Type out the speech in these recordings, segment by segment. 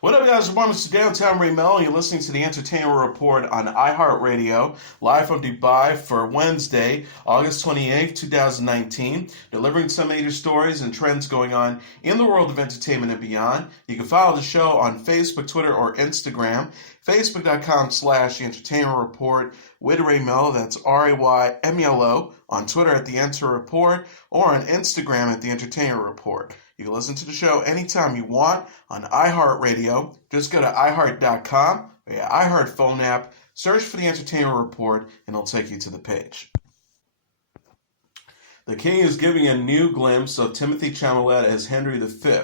What up, guys? It's Downtown Ray Melo. You're listening to the Entertainment Report on iHeartRadio, live from Dubai for Wednesday, August 28th, 2019, delivering some major stories and trends going on in the world of entertainment and beyond. You can follow the show on Facebook, Twitter, or Instagram. Facebook.com/The Entertainment Report with Ray Melo, that's RAYMELO, on Twitter at The Enter Report, or on Instagram at The Entertainment Report. You can listen to the show anytime you want on iHeartRadio. Just go to iHeart.com or your iHeart phone app, search for The Entertainment Report, and it'll take you to the page. The King is giving a new glimpse of Timothee Chalamet as Henry V.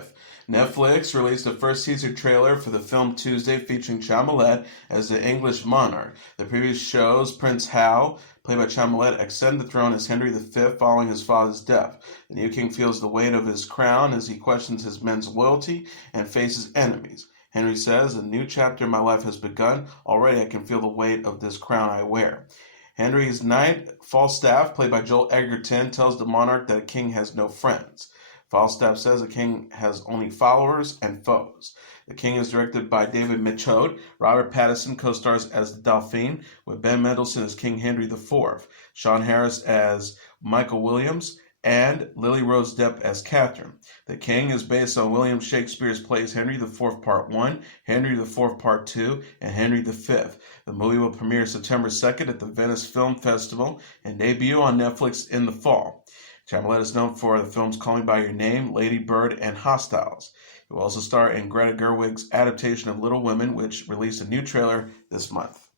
Netflix released the first teaser trailer for the film Tuesday featuring Chalamet as the English monarch. The previous shows Prince Hal, played by Chalamet, ascended the throne as Henry V following his father's death. The new king feels the weight of his crown as he questions his men's loyalty and faces enemies. Henry says, "A new chapter in my life has begun. Already I can feel the weight of this crown I wear." Henry's knight, Falstaff, played by Joel Edgerton, tells the monarch that a king has no friends. Falstaff says a king has only followers and foes. The King is directed by David Mitchell. Robert Pattinson co-stars as the Dauphin, with Ben Mendelsohn as King Henry IV, Sean Harris as Michael Williams, and Lily Rose Depp as Catherine. The King is based on William Shakespeare's plays Henry IV Part 1, Henry IV Part 2, and Henry V. The movie will premiere September 2nd at the Venice Film Festival and debut on Netflix in the fall. Chalamet is known for the films Call Me By Your Name, Lady Bird, and Hostiles. He will also star in Greta Gerwig's adaptation of Little Women, which released a new trailer this month.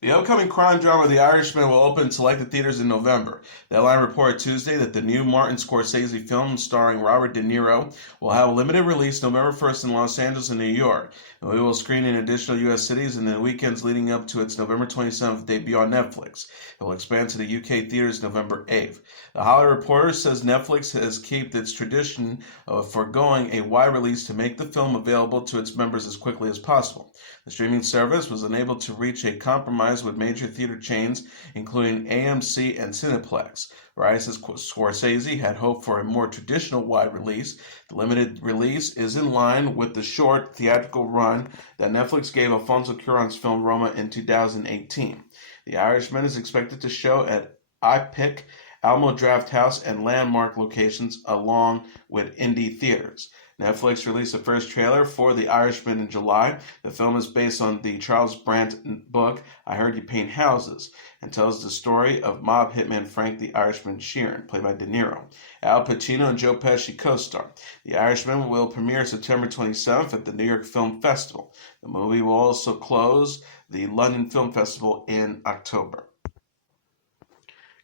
The upcoming crime drama The Irishman will open in selected theaters in November. Deadline reported Tuesday that the new Martin Scorsese film starring Robert De Niro will have a limited release November 1st in Los Angeles and New York. The movie will screen in additional U.S. cities in the weekends leading up to its November 27th debut on Netflix. It will expand to the UK theaters November 8th. The Hollywood Reporter says Netflix has kept its tradition of foregoing a wide release to make the film available to its members as quickly as possible. The streaming service was unable to reach a compromise with major theater chains, including AMC and Cineplex. Variety says Scorsese had hoped for a more traditional wide release. The limited release is in line with the short theatrical run that Netflix gave Alfonso Cuarón's film Roma in 2018. The Irishman is expected to show at iPic, Alamo Drafthouse, and Landmark locations, along with indie theaters. Netflix released the first trailer for The Irishman in July. The film is based on the Charles Brandt book, I Heard You Paint Houses, and tells the story of mob hitman Frank the Irishman Sheeran, played by De Niro. Al Pacino and Joe Pesci co-star. The Irishman will premiere September 27th at the New York Film Festival. The movie will also close the London Film Festival in October.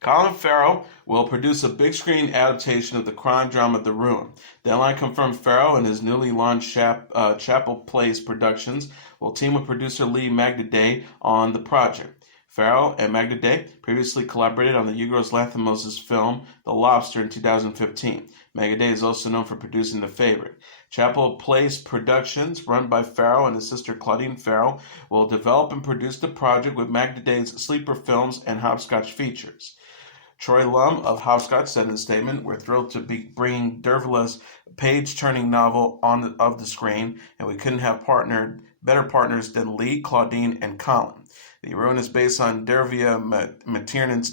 Colin Farrell will produce a big-screen adaptation of the crime drama The Ruin. Deadline confirmed Farrell and his newly launched Chapel Place Productions will team with producer Lee Magdaday on the project. Farrell and Magdaday previously collaborated on the Yorgos Lanthimos' film The Lobster in 2015. Magdaday is also known for producing The Favorite. Chapel Place Productions, run by Farrell and his sister Claudine Farrell, will develop and produce the project with Magdaday's Sleeper Films and Hopscotch Features. Troy Lum of Hopscotch said in a statement, "We're thrilled to be bringing Dervla's page-turning novel of the screen, and we couldn't have better partners than Lee, Claudine, and Colin." The Ruin is based on Dervla McTiernan's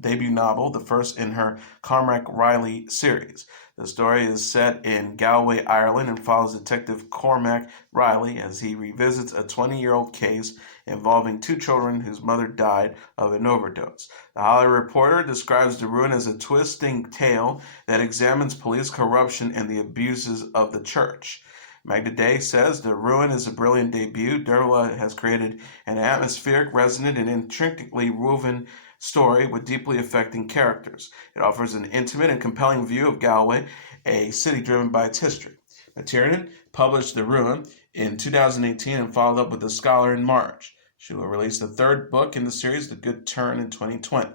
debut novel, the first in her Cormac Riley series. The story is set in Galway, Ireland, and follows Detective Cormac Riley as he revisits a 20-year-old case involving two children whose mother died of an overdose. The Hollywood Reporter describes The Ruin as a twisting tale that examines police corruption and the abuses of the church. Magdaday says The Ruin is a brilliant debut. Dervla has created an atmospheric, resonant, and intricately woven story with deeply affecting characters. It offers an intimate and compelling view of Galway, a city driven by its history. McTiernan published The Ruin in 2018 and followed up with The Scholar in March. She will release the third book in the series, The Good Turn, in 2020.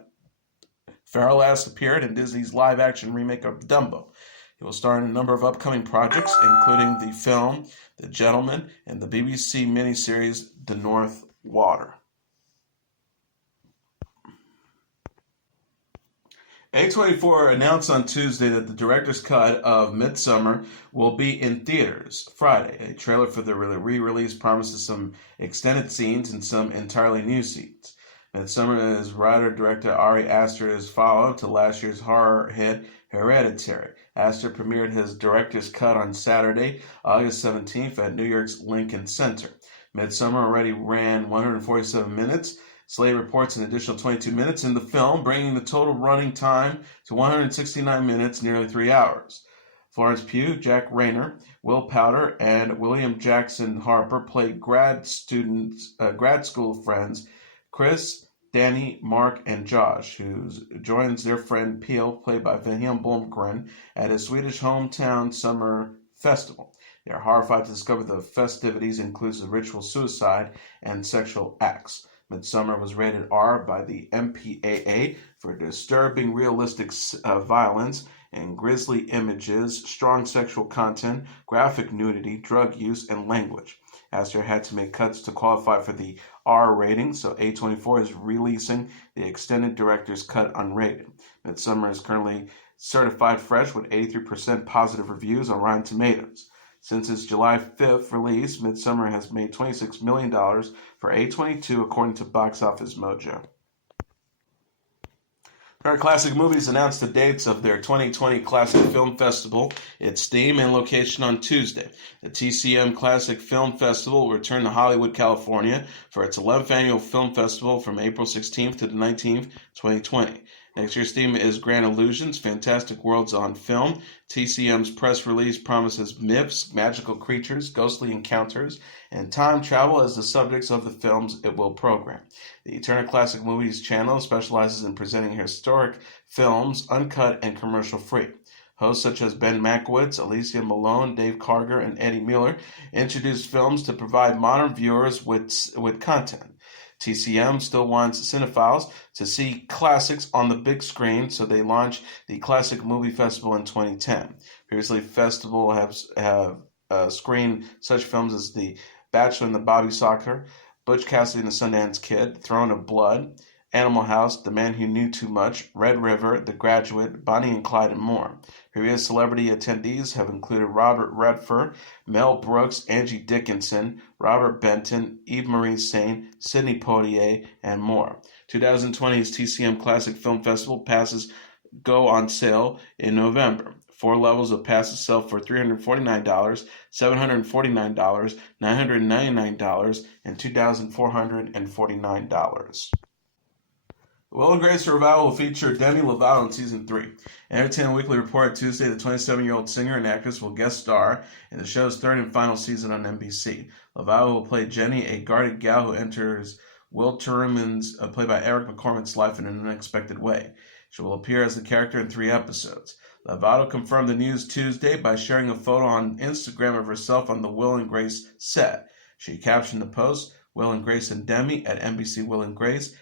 Farrell last appeared in Disney's live-action remake of Dumbo. He will star in a number of upcoming projects, including the film The Gentleman and the BBC miniseries The North Water. A24 announced on Tuesday that the director's cut of Midsommar will be in theaters Friday. A trailer for the re-release promises some extended scenes and some entirely new scenes. Midsommar is writer-director Ari Aster's follow-up to last year's horror hit Hereditary. Aster premiered his director's cut on Saturday, August 17th at New York's Lincoln Center. Midsommar already ran 147 minutes. Slate reports an additional 22 minutes in the film, bringing the total running time to 169 minutes, nearly 3 hours. Florence Pugh, Jack Rayner, Will Powder, and William Jackson Harper play grad school friends Chris, Danny, Mark, and Josh, who joins their friend Peel, played by Wilhelm Blomgren, at his Swedish hometown summer festival. They are horrified to discover the festivities includes ritual suicide and sexual acts. Midsommar was rated R by the MPAA for disturbing realistic violence and grisly images, strong sexual content, graphic nudity, drug use, and language. Aster had to make cuts to qualify for the R rating, so A24 is releasing the extended director's cut unrated. Midsommar is currently certified fresh with 83% positive reviews on Rotten Tomatoes. Since its July 5th release, Midsommar has made $26 million for A22, according to Box Office Mojo. Current Classic Movies announced the dates of their 2020 Classic Film Festival, its theme and location on Tuesday. The TCM Classic Film Festival will return to Hollywood, California for its 11th annual film festival from April 16th to the 19th, 2020. Next year's theme is Grand Illusions, Fantastic Worlds on Film. TCM's press release promises myths, magical creatures, ghostly encounters, and time travel as the subjects of the films it will program. The Turner Classic Movies channel specializes in presenting historic films, uncut and commercial-free. Hosts such as Ben Mankiewicz, Alicia Malone, Dave Karger, and Eddie Mueller introduce films to provide modern viewers with content. TCM still wants cinephiles to see classics on the big screen, so they launched the Classic Movie Festival in 2010. Previously, festival have screened such films as The Bachelor and the Bobby Socker, Butch Cassidy and the Sundance Kid, Throne of Blood, Animal House, The Man Who Knew Too Much, Red River, The Graduate, Bonnie and Clyde, and more. Previous celebrity attendees have included Robert Redford, Mel Brooks, Angie Dickinson, Robert Benton, Eve Marie Saint, Sidney Poitier, and more. 2020's TCM Classic Film Festival passes go on sale in November. 4 levels of passes sell for $349, $749, $999, and $2,449. Will and Grace Revival will feature Demi Lovato in Season 3. Entertainment Weekly reported Tuesday the 27-year-old singer and actress will guest star in the show's 3rd and final season on NBC. Lovato will play Jenny, a guarded gal who enters Will Turman's, played by Eric McCormick's life in an unexpected way. She will appear as the character in 3 episodes. Lovato confirmed the news Tuesday by sharing a photo on Instagram of herself on the Will and Grace set. She captioned the post, Will and Grace and Demi at NBC Will and Grace,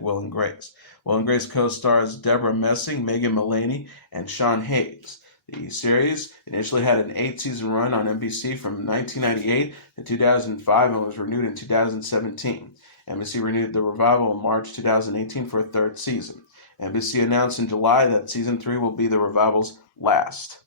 #Will and Grace. Will and Grace co-stars Deborah Messing, Megan Mullany, and Sean Hayes. The series initially had an 8-season run on NBC from 1998 to 2005 and was renewed in 2017. NBC renewed the revival in March 2018 for a 3rd season. NBC announced in July that Season 3 will be the revival's last.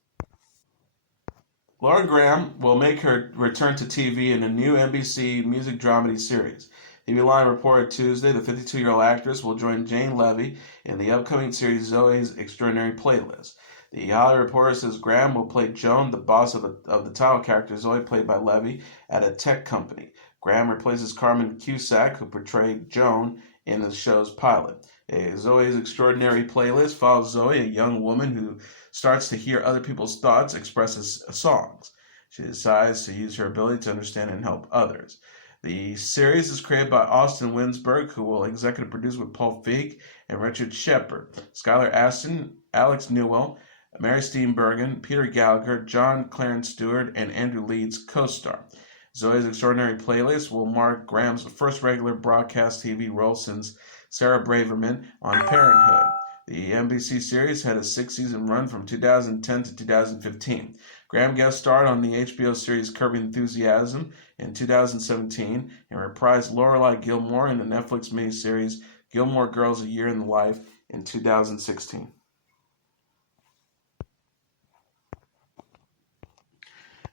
Laura Graham will make her return to TV in a new NBC music dramedy series. TV Line reported Tuesday the 52-year-old actress will join Jane Levy in the upcoming series Zoe's Extraordinary Playlist. The Hollywood Reporter says Graham will play Joan, the boss of the title character Zoe, played by Levy, at a tech company. Graham replaces Carmen Cusack, who portrayed Joan in the show's pilot. Zoe's Extraordinary Playlist follows Zoe, a young woman who starts to hear other people's thoughts expressed as songs. She decides to use her ability to understand and help others. The series is created by Austin Winsberg, who will executive produce with Paul Feig and Richard Shepard. Skylar Astin, Alex Newell, Mary Steenburgen, Peter Gallagher, John Clarence Stewart, and Andrew Leeds co-star. Zoe's Extraordinary Playlist will mark Graham's first regular broadcast TV role since Sarah Braverman on Parenthood. The NBC series had a 6-season run from 2010 to 2015. Graham guest starred on the HBO series Curb Your Enthusiasm in 2017 and reprised Lorelai Gilmore in the Netflix miniseries Gilmore Girls: A Year in the Life in 2016.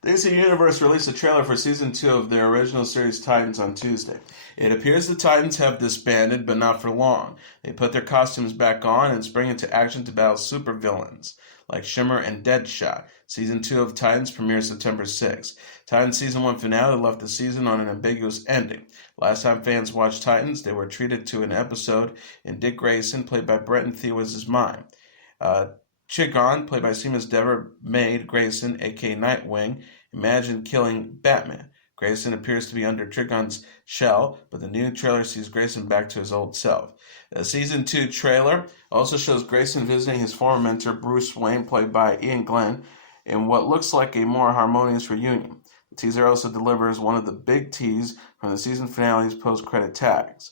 DC Universe released a trailer for Season 2 of their original series Titans on Tuesday. It appears the Titans have disbanded, but not for long. They put their costumes back on and spring into action to battle supervillains like Shimmer and Deadshot. Season 2 of Titans premieres September 6th. Titans Season 1 finale left the season on an ambiguous ending. Last time fans watched Titans, they were treated to an episode in Dick Grayson, played by Bretton Thewas' mind. Chigon, played by Seamus Dever, made Grayson, aka Nightwing, imagine killing Batman. Grayson appears to be under Chigon's shell, but the new trailer sees Grayson back to his old self. The Season 2 trailer also shows Grayson visiting his former mentor, Bruce Wayne, played by Ian Glenn, in what looks like a more harmonious reunion. The teaser also delivers one of the big teas from the season finale's post-credit tags.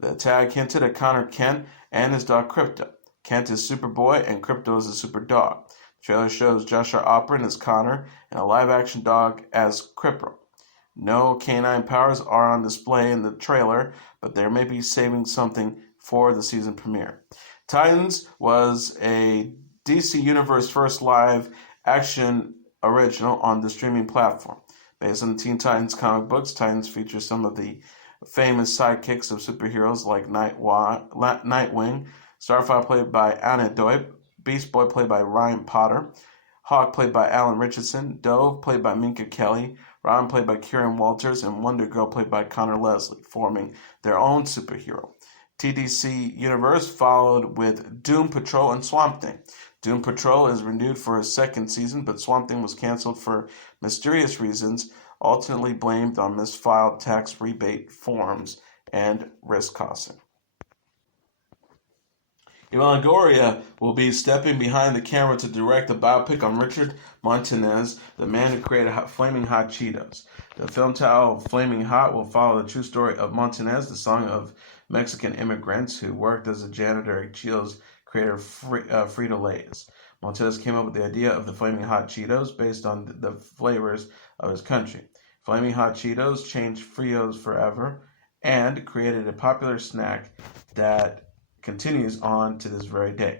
The tag hinted at Connor Kent and his dog Crypto. Kent is Superboy and Crypto is a super dog. The trailer shows Joshua Operin as Connor and a live-action dog as Crypto. No canine powers are on display in the trailer, but they may be saving something for the season premiere. Titans was a DC Universe first live-action original on the streaming platform. Based on the Teen Titans comic books, Titans features some of the famous sidekicks of superheroes like Nightwing, Starfire played by Anna Doip, Beast Boy played by Ryan Potter, Hawk played by Alan Richardson, Dove played by Minka Kelly, Robin played by Kieran Walters, and Wonder Girl played by Connor Leslie, forming their own superhero. TDC Universe followed with Doom Patrol and Swamp Thing. Doom Patrol is renewed for a second season, but Swamp Thing was canceled for mysterious reasons, ultimately blamed on misfiled tax rebate forms and risk costing. Eva Longoria will be stepping behind the camera to direct a biopic on Richard Montanez, the man who created Flamin Hot Cheetos. The film titled Flamin Hot will follow the true story of Montanez, the son of Mexican immigrants who worked as a janitor at Cheetos creator Frito-Lay's. Montanez came up with the idea of the Flamin Hot Cheetos based on the flavors of his country. Flamin Hot Cheetos changed Fritos forever and created a popular snack that continues on to this very day.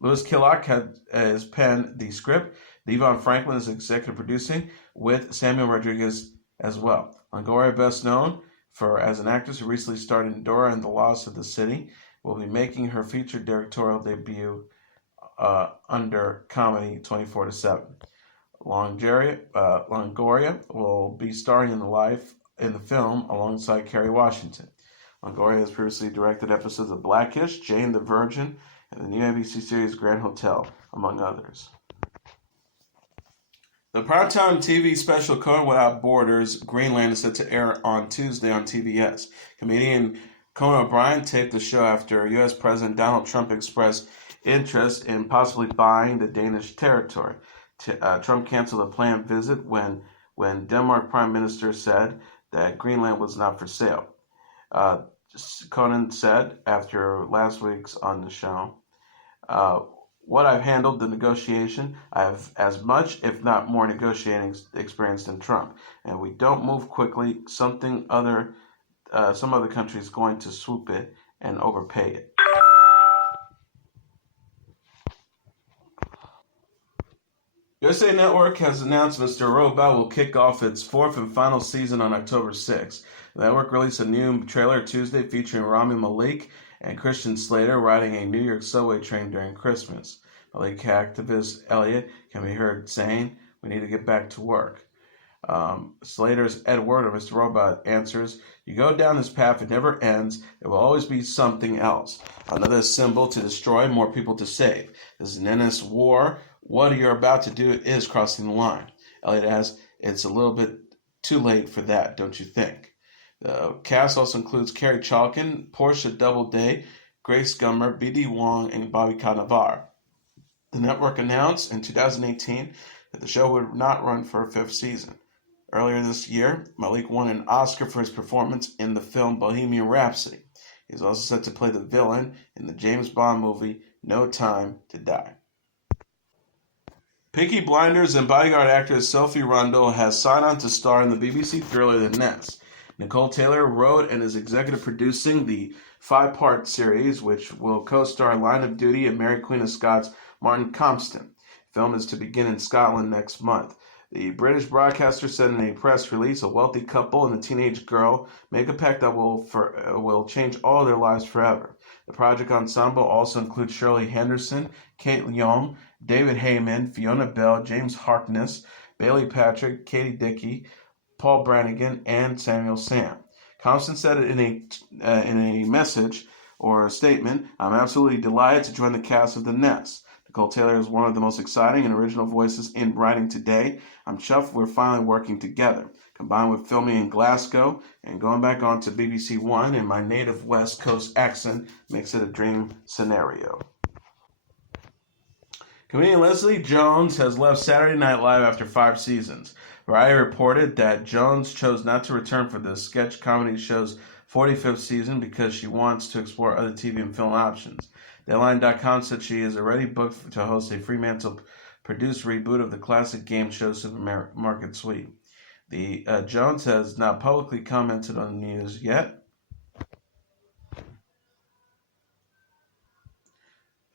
Louis Killock has penned the script. Devon Franklin is executive producing, with Samuel Rodriguez as well. Longoria, best known as an actress who recently starred in Dora and the Lost of the City, will be making her feature directorial debut under Comedy 24/7. Longoria will be starring in the film alongside Kerry Washington. Longoria has previously directed episodes of Blackish, Jane the Virgin, and the new NBC series Grand Hotel, among others. The primetime TV special Conan Without Borders, Greenland, is set to air on Tuesday on TBS. Comedian Conan O'Brien taped the show after U.S. President Donald Trump expressed interest in possibly buying the Danish territory. Trump canceled a planned visit when Denmark Prime Minister said that Greenland was not for sale. Conan said after last week's on the show, what I've handled the negotiation, I have as much, if not more, negotiating experience than Trump. And we don't move quickly. Some other country is going to swoop it and overpay it. USA Network has announced Mr. Robot will kick off its fourth and final season on October 6th. The network released a new trailer Tuesday featuring Rami Malek and Christian Slater riding a New York subway train during Christmas. Malek activist Elliot can be heard saying, "We need to get back to work." Slater's Edward, or Mr. Robot, answers, "You go down this path, it never ends. There will always be something else. Another symbol to destroy, more people to save. This is an endless war. What you're about to do is crossing the line." Elliot asks, "It's a little bit too late for that, don't you think?" The cast also includes Carrie Chalkin, Portia Doubleday, Grace Gummer, B.D. Wong, and Bobby Cannavaro. The network announced in 2018 that the show would not run for a fifth season. Earlier this year, Malik won an Oscar for his performance in the film Bohemian Rhapsody. He's also set to play the villain in the James Bond movie No Time to Die. Peaky Blinders and Bodyguard actress Sophie Rundle has signed on to star in the BBC thriller The Nest. Nicole Taylor wrote and is executive producing the 5-part series, which will co-star Line of Duty and Mary Queen of Scots Martin Compston. The film is to begin in Scotland next month. The British broadcaster said in a press release, a wealthy couple and a teenage girl make a pact that will change all their lives forever. The project ensemble also includes Shirley Henderson, Kate Young, David Heyman, Fiona Bell, James Harkness, Bailey Patrick, Katie Dickey, Paul Brannigan, and Samuel Sam. Compston said it in a message or a statement, "I'm absolutely delighted to join the cast of The Nest. Nicole Taylor is one of the most exciting and original voices in writing today. I'm chuffed we're finally working together. Combined with filming in Glasgow and going back on to BBC One in my native West Coast accent makes it a dream scenario." Comedian Leslie Jones has left Saturday Night Live after 5 seasons. Variety reported that Jones chose not to return for the sketch comedy show's 45th season because she wants to explore other TV and film options. Deadline.com said she is already booked to host a Fremantle-produced reboot of the classic game show Supermarket Sweep. The Jones has not publicly commented on the news yet.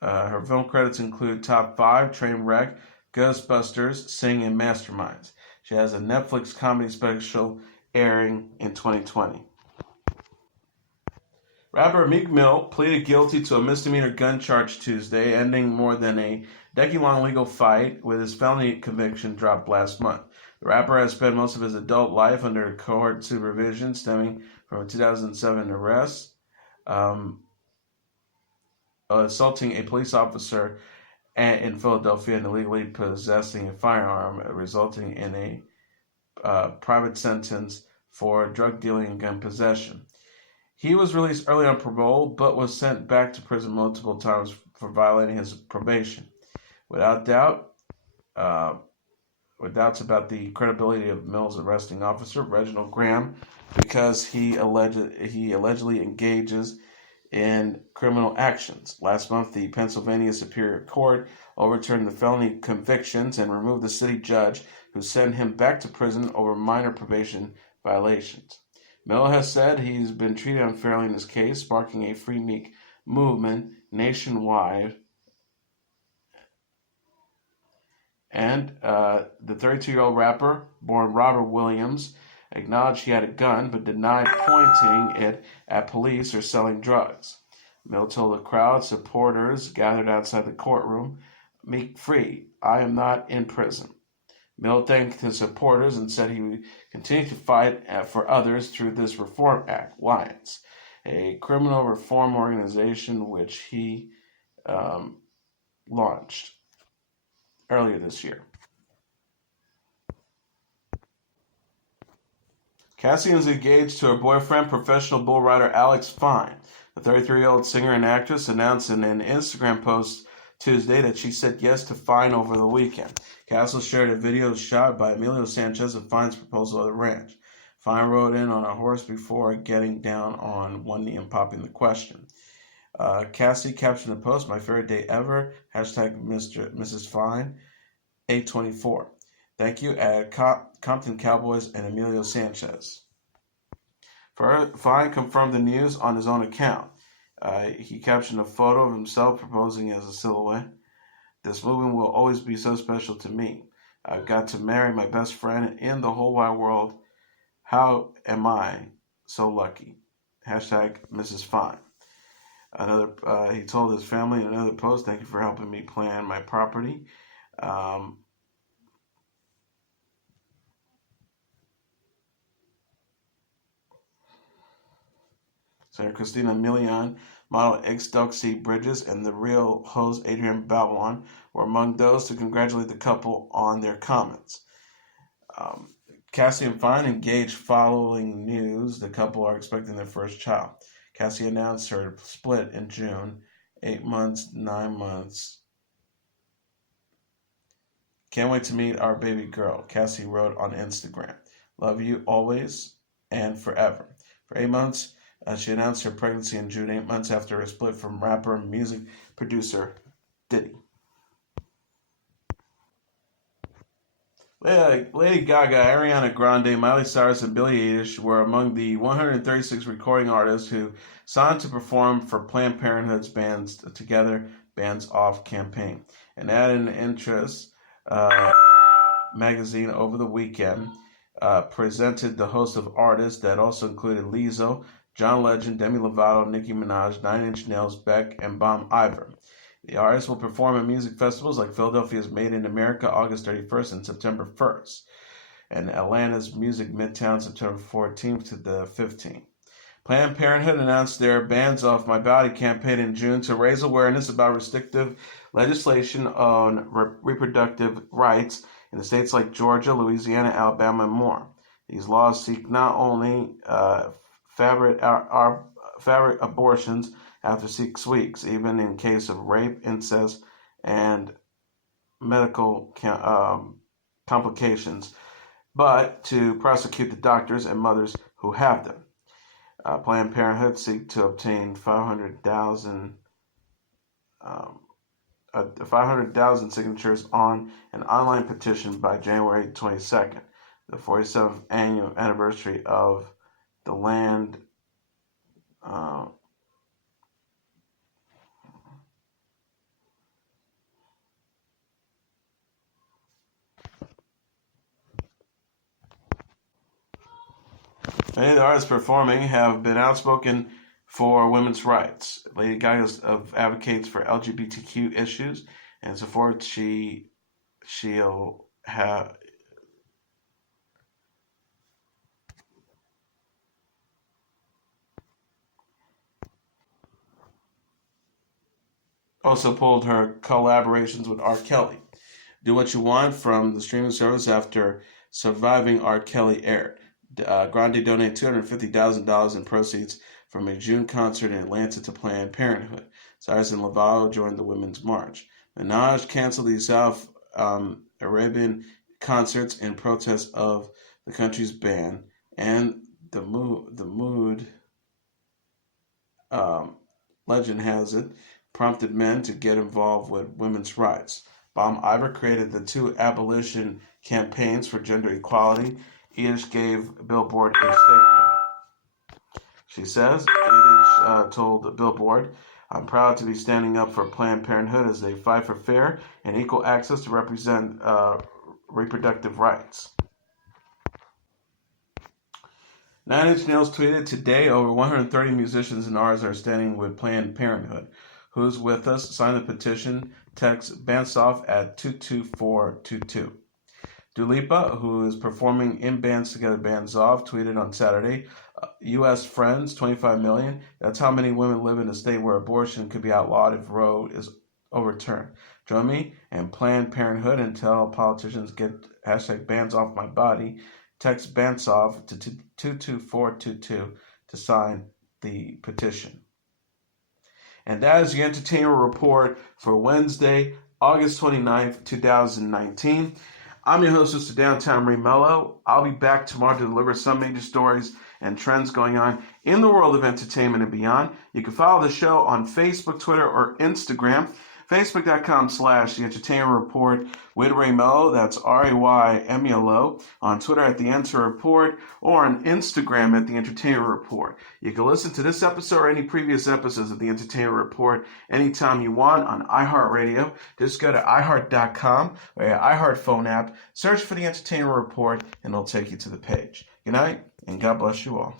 Her film credits include Top 5, Trainwreck, Ghostbusters, Sing, and Masterminds. She has a Netflix comedy special airing in 2020. Rapper Meek Mill pleaded guilty to a misdemeanor gun charge Tuesday, ending more than a decade-long legal fight with his felony conviction dropped last month. The rapper has spent most of his adult life under court supervision stemming from a 2007 arrest, assaulting a police officer in Philadelphia and illegally possessing a firearm, resulting in a private sentence for drug dealing and gun possession. He was released early on parole, but was sent back to prison multiple times for violating his probation. Without doubt, with doubts about the credibility of Mill's arresting officer, Reginald Graham, because he allegedly engages in criminal actions. Last month, the Pennsylvania Superior Court overturned the felony convictions and removed the city judge who sent him back to prison over minor probation violations. Melo has said he's been treated unfairly in his case, sparking a Free Meek movement nationwide. And the 32-year-old rapper, born Robert Williams, acknowledged he had a gun, but denied pointing it at police or selling drugs. Mill told the crowd supporters gathered outside the courtroom, "Meek free, I am not in prison." Mill thanked his supporters and said he would continue to fight for others through this Reform Act, Lions, a criminal reform organization which he launched earlier this year. Cassie is engaged to her boyfriend, professional bull rider Alex Fine. The 33-year-old singer and actress announced in an Instagram post Tuesday that she said yes to Fine over the weekend. Castle shared a video shot by Emilio Sanchez of Fine's proposal at the ranch. Fine rode in on a horse before getting down on one knee and popping the question. Cassie captioned the post, "My favorite day ever, hashtag Mrs. Fine, 824. Thank you at Compton Cowboys and Emilio Sanchez." Fine confirmed the news on his own account. He captioned a photo of himself proposing as a silhouette. "This movement will always be so special to me. I've got to marry my best friend in the whole wide world. How am I so lucky? Hashtag Mrs. Fine." He told his family in another post, "Thank you for helping me plan my property." Senator Christina Milian, model Eudoxie Bridges, and the Real host Adrienne Babylon were among those to congratulate the couple on their comments. Cassie and Fine engaged following news the couple are expecting their first child. Cassie announced her split in June, 8 months, 9 months. "Can't wait to meet our baby girl," Cassie wrote on Instagram. "Love you always and forever." For 8 months, she announced her pregnancy in June, 8 months after her split from rapper and music producer Diddy. Lady Gaga, Ariana Grande, Miley Cyrus, and Billie Eilish were among the 136 recording artists who signed to perform for Planned Parenthood's Bands Together, Bands Off campaign. An added interest magazine over the weekend presented the host of artists that also included Lizzo, John Legend, Demi Lovato, Nicki Minaj, Nine Inch Nails, Beck, and Bon Iver. The artists will perform at music festivals like Philadelphia's Made in America August 31st and September 1st, and Atlanta's Music Midtown September 14th to the 15th. Planned Parenthood announced their Bands Off My Body campaign in June to raise awareness about restrictive legislation on reproductive rights in the states like Georgia, Louisiana, Alabama, and more. These laws seek not only fabric abortions after 6 weeks, even in case of rape, incest, and medical complications, but to prosecute the doctors and mothers who have them. Planned Parenthood seek to obtain 500,000 signatures on an online petition by January 22nd, the 47th annual anniversary of the land. Many of the artists performing have been outspoken for women's rights. Lady Gaga advocates for LGBTQ issues and supports she'll have also pulled her collaborations with R. Kelly. Do What You Want from the streaming service after Surviving R. Kelly aired. Grande donated $250,000 in proceeds from a June concert in Atlanta to Planned Parenthood. Cyrus and Lovato joined the Women's March. Minaj canceled the South Arabian concerts in protest of the country's ban, and the mood legend has it, prompted men to get involved with women's rights. Bon Iver created the two abolition campaigns for gender equality. Each gave Billboard a statement. She says, Each told Billboard, I'm proud to be standing up for Planned Parenthood as they fight for fair and equal access to represent reproductive rights. Nine Inch Nails tweeted, today over 130 musicians and artists are standing with Planned Parenthood. Who's with us? Sign the petition. Text BANDSOFF at 22422. Dua Lipa, who is performing in Bands Together Bands Off, tweeted on Saturday, U.S. friends, 25 million. That's how many women live in a state where abortion could be outlawed if Roe is overturned. Join me and Planned Parenthood and tell politicians get hashtag Bands Off My Body. Text BANDSOFF to 22422 to sign the petition. And that is the Entertainment Report for Wednesday, August 29th, 2019. I'm your host, Mr. Downtown Melo. I'll be back tomorrow to deliver some major stories and trends going on in the world of entertainment and beyond. You can follow the show on Facebook, Twitter, or Instagram. Facebook.com/The Entertainment Report with Ray Melo. That's RAYMELO. On Twitter at The Enter Report or on Instagram at The Entertainment Report. You can listen to this episode or any previous episodes of The Entertainment Report anytime you want on iHeartRadio. Just go to iHeart.com or your iHeart phone app, search for The Entertainment Report, and it'll take you to the page. Good night, and God bless you all.